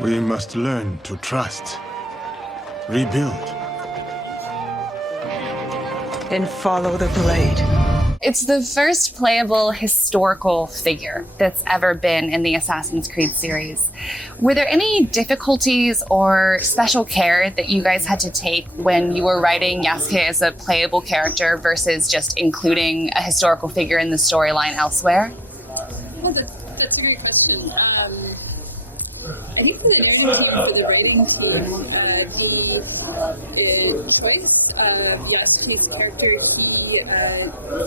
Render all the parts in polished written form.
We must learn to trust, rebuild. And follow the blade. It's the first playable historical figure that's ever been in the Assassin's Creed series. Were there any difficulties or special care that you guys had to take when you were writing Yasuke as a playable character versus just including a historical figure in the storyline elsewhere? Well, that's a great question. I think the narrative team for the writing team, the choice of Yasuke's character,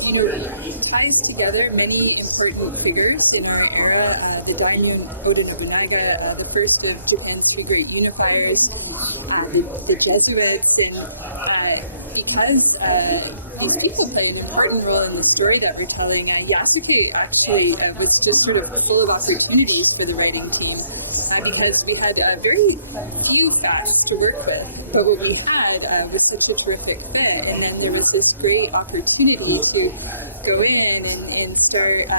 he ties together many important figures in our era. The Diamond Oda Nobunaga, the first of Japan's two great unifiers, the Jesuits, and because people play an important role in the story that we're telling, Yasuke actually was just sort of full of opportunities for the writing team. Because we had very few tasks to work with, but what we had was such a terrific fit, and then there was this great opportunity to go in and start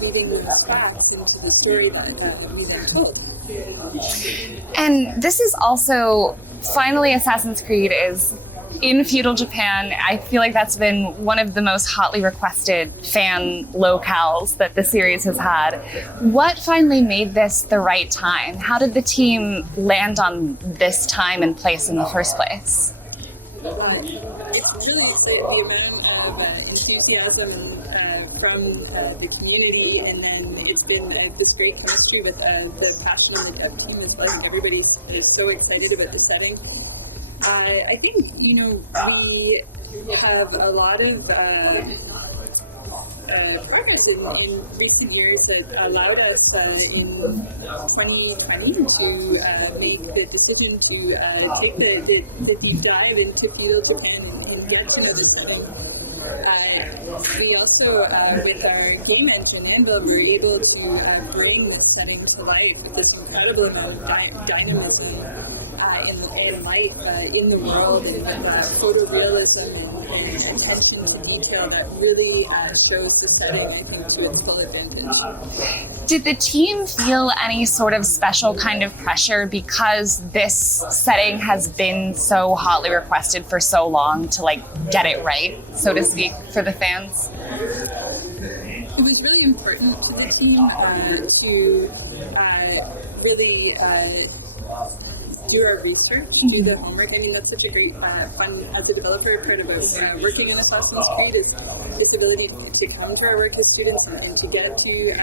weaving the facts into the story that we then told. And this is also, finally Assassin's Creed is in feudal Japan. I feel like that's been one of the most hotly requested fan locales that the series has had. What finally made this the right time? How did the team land on this time and place in the first place? It's really the amount of enthusiasm from the community, and then it's been this great chemistry with the passion and the dev team as well. Everybody is so excited about the setting. I think, we have a lot of progress in recent years that allowed us in 2020 to make the decision to take the deep dive into feudal Japan and get to know the setting. We also, with our game engine Anvil, were able to bring this setting to life with this incredible amount of dynamism and light in the world, and total realism and attention to detail that really shows the setting, I think, to its full advantage. Did the team feel any sort of special kind of pressure because this setting has been so hotly requested for so long to get it right, so to speak, for the fans? It was really important for the team to really do our research, do the homework. I mean, that's such a great fun as a developer part of us working in Assassin's Creed is this ability to come to our work with students and to get to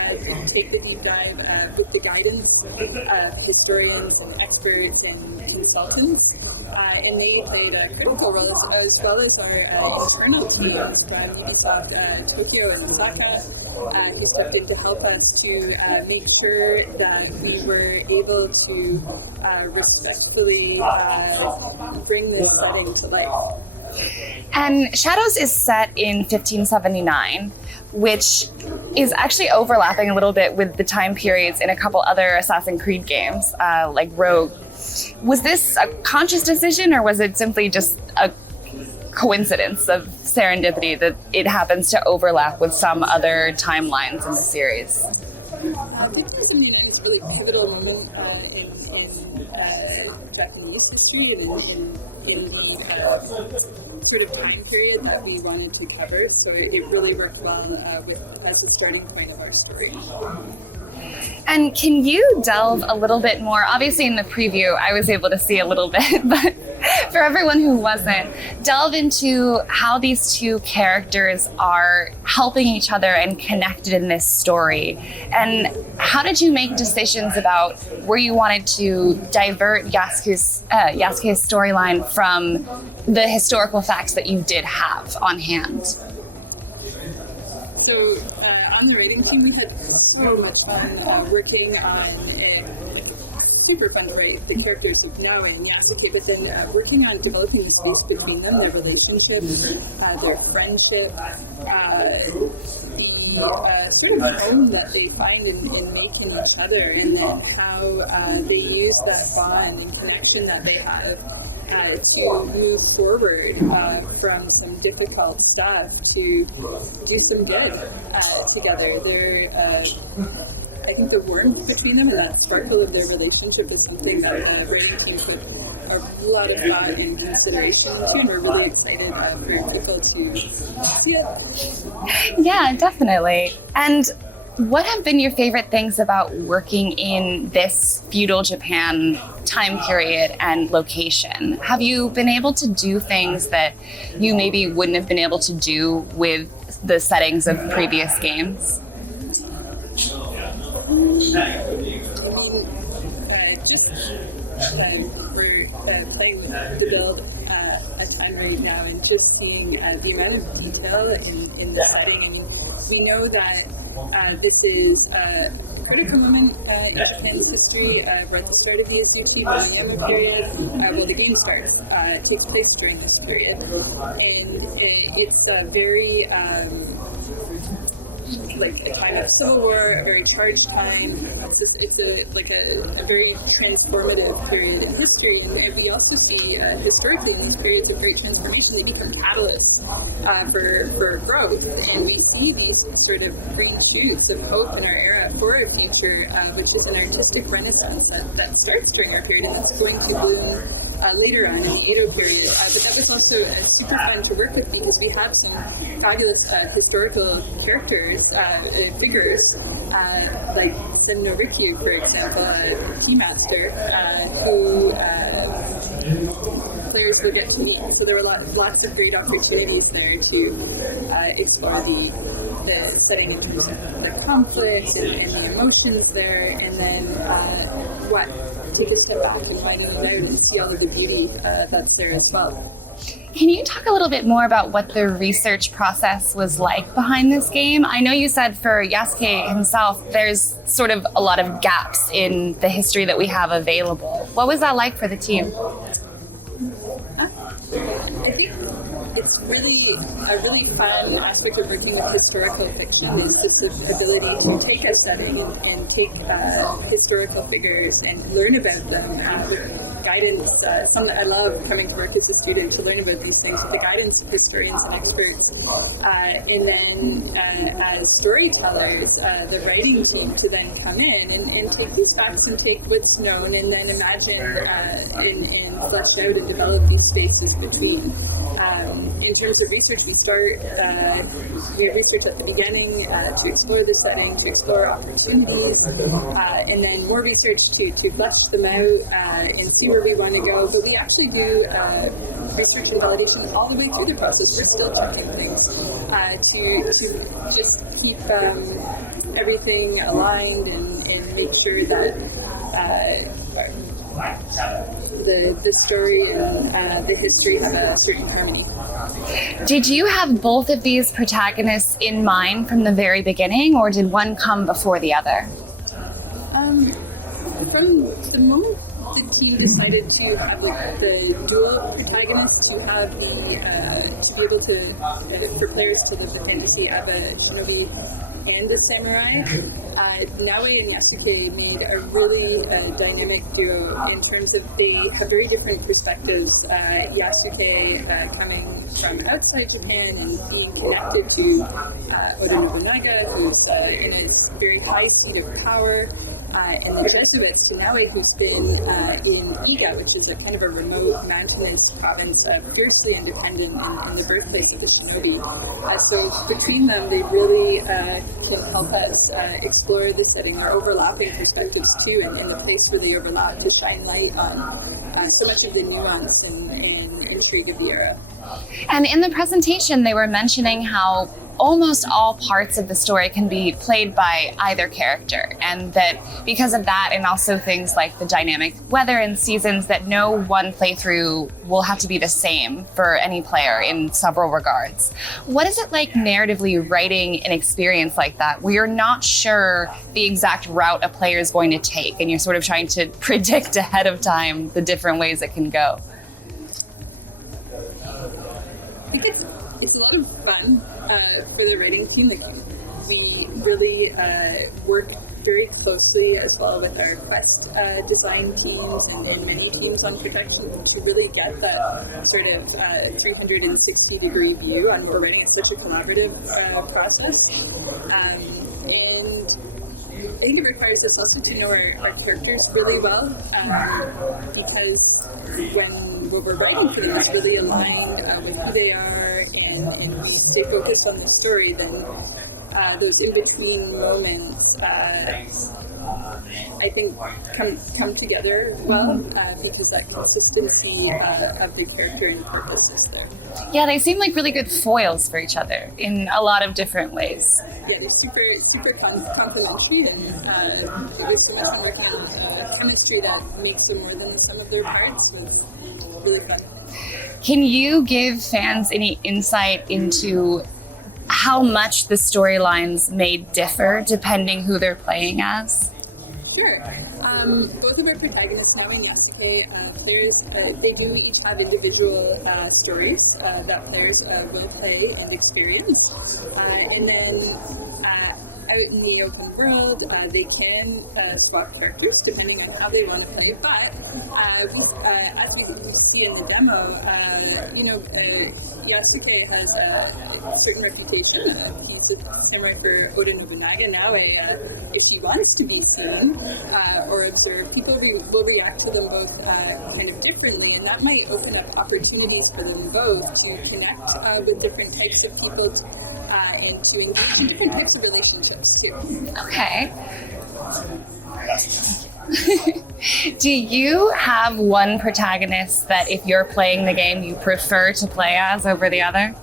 take the deep dive with the guidance of historians and experts and consultants. And they played a critical role as well as our internal teams from Ubisoft Tokyo and Osaka, who stepped in to help us to make sure that we were able to respectfully bring this setting to life. And Shadows is set in 1579, which is actually overlapping a little bit with the time periods in a couple other Assassin's Creed games, like Rogue. Was this a conscious decision, or was it simply just a coincidence of serendipity that it happens to overlap with some other timelines in the series? This is a really pivotal moment in Japanese history and in the sort of time period that we wanted to cover, so it really worked well as a starting point of our story. And can you delve a little bit more? Obviously in the preview I was able to see a little bit, but for everyone who wasn't, delve into how these two characters are helping each other and connected in this story. And how did you make decisions about where you wanted to divert Yasuke's storyline from the historical facts that you did have on hand? So on the writing team, we had so much fun working on super fun to write the characters now in Yasuke, but then working on developing the space between them, their relationships, their friendship, the sort of home that they find and make in each other, and how they use that bond and connection that they have to move forward from some difficult stuff to do some good together. They're I think the warmth between them and that sparkle of their relationship is something that writing teams put a lot of thought and consideration into, and we're really excited for people to see it. Yeah, definitely. And what have been your favorite things about working in this feudal Japan time period and location? Have you been able to do things that you maybe wouldn't have been able to do with the settings of previous games? We're playing the build a ton right now, and just seeing the amount of detail in the setting. We know that this is a critical moment in Japan's history. We're at the start of the Azuchi Millennium period. Well, the game starts. It takes place during this period. And it's a very, like a kind of civil war, a very charged time. It's a very transformative period in history. And we also see historically in these periods of great transformation, they become catalysts for growth. And we see these sort of green shoots of hope in our era for a future, which is an artistic renaissance that starts during our period, and it's going to bloom later on in the Edo period. But that was also super fun to work with because we have some fabulous historical characters, figures, like Sen no Rikyu, for example, a tea master, who players will get to meet. So there were lots of great opportunities there to explore the setting in terms of the conflict and the emotions there, and then take a step back and find out and see all of the beauty that's there as well. Can you talk a little bit more about what the research process was like behind this game? I know you said for Yasuke himself, there's sort of a lot of gaps in the history that we have available. What was that like for the team? I think it's really a really fun aspect of working with historical fiction is just the ability to take a setting and take historical figures and learn about them with guidance. Something I love coming to work as a student to learn about these things with the guidance of historians and experts. And then as storytellers, the writing team to then come in and take these facts and take what's known and then imagine and flesh out and develop these spaces between. In terms of research, we have research at the beginning to explore the setting, to explore opportunities, and then more research to flesh them out and see where we want to go. But we actually do research and validation all the way through the process. We're still talking things to just keep everything aligned and make sure that the story and the history have a certain harmony. Did you have both of these protagonists in mind from the very beginning, or did one come before the other? From the moment the team decided to have the dual protagonists to have to be able to for players to live the fantasy of a shinobi and a samurai, Naoe and Yasuke made a really dynamic duo in terms of they have very different perspectives. Yasuke coming from outside Japan and being connected to Oda Nobunaga, who's in a very high seat of power, and the Jesuits to Naoe, who's been in Iga, which is a kind of a remote mountainous province, fiercely independent and the birthplace of the shinobi. So between them, they really can help us explore the setting, our overlapping perspectives too, and the place where they overlap to shine light on so much of the nuance and intrigue of the era. And in the presentation, they were mentioning how almost all parts of the story can be played by either character, and that because of that, and also things like the dynamic weather and seasons, that no one playthrough will have to be the same for any player in several regards. What is it like narratively writing an experience like that, where you're not sure the exact route a player is going to take, and you're sort of trying to predict ahead of time the different ways it can go? It's a lot of fun for the writing team. Like, we really work very closely as well with our quest design teams and many teams on production to really get that sort of 360-degree view on what we're writing. It's such a collaborative process. And think it requires us also to know our characters really well, because when we're writing for them, it's really aligned with who they are, and we stay focused on the story, then those in-between moments, I think, come together well, because that consistency of the character and purpose is there. Yeah, they seem like really good foils for each other in a lot of different ways. Yeah, they're super complementary, and there's so much chemistry that makes them more than the sum of their parts. It's really fun. Can you give fans any insight into how much the storylines may differ depending who they're playing as? Sure. Both of our protagonists now in Yasuke, they do each have individual stories that players will play and experience. And then out in the open world, they can swap characters depending on how they want to play. But as we can see in the demo, Yasuke has a certain reputation. He's a samurai for Oda Nobunaga. Now, if he wants to be seen or observed, people will react to them both kind of differently, and that might open up opportunities for them both to connect with different types of people and to engage in different types of relationships too. Okay. Do you have one protagonist that if you're playing the game you prefer to play as over the other?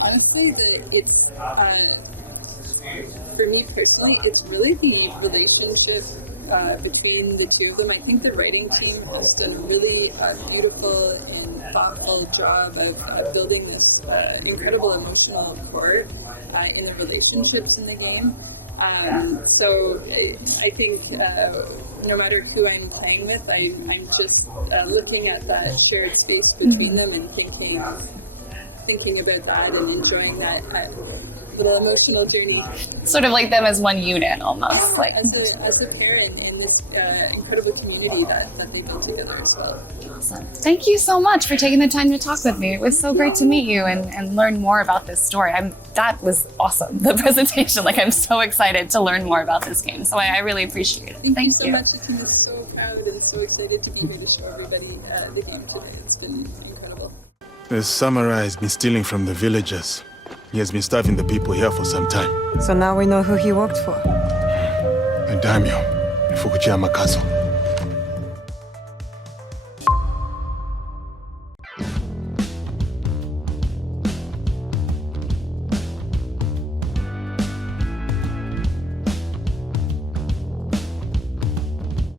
Honestly, it's for me personally, it's really the relationship between the two of them. I think the writing team has done a really beautiful and thoughtful job of building this incredible emotional core in the relationships in the game. So I think no matter who I'm playing with, I'm just looking at that shared space between them and thinking about that and enjoying that little emotional journey. Sort of like them as one unit, almost. Like as a pair in this incredible community that they built together as well. Awesome. Thank you so much for taking the time to talk with me. It was so great to meet you and learn more about this story. That was awesome, the presentation. Like, I'm so excited to learn more about this game. So I really appreciate it. Thank you so much. I'm so proud and so excited to be here to show everybody the game today. It's been incredible. The samurai has been stealing from the villagers. He has been starving the people here for some time. So now we know who he worked for. The daimyo, Fukuchiyama Castle.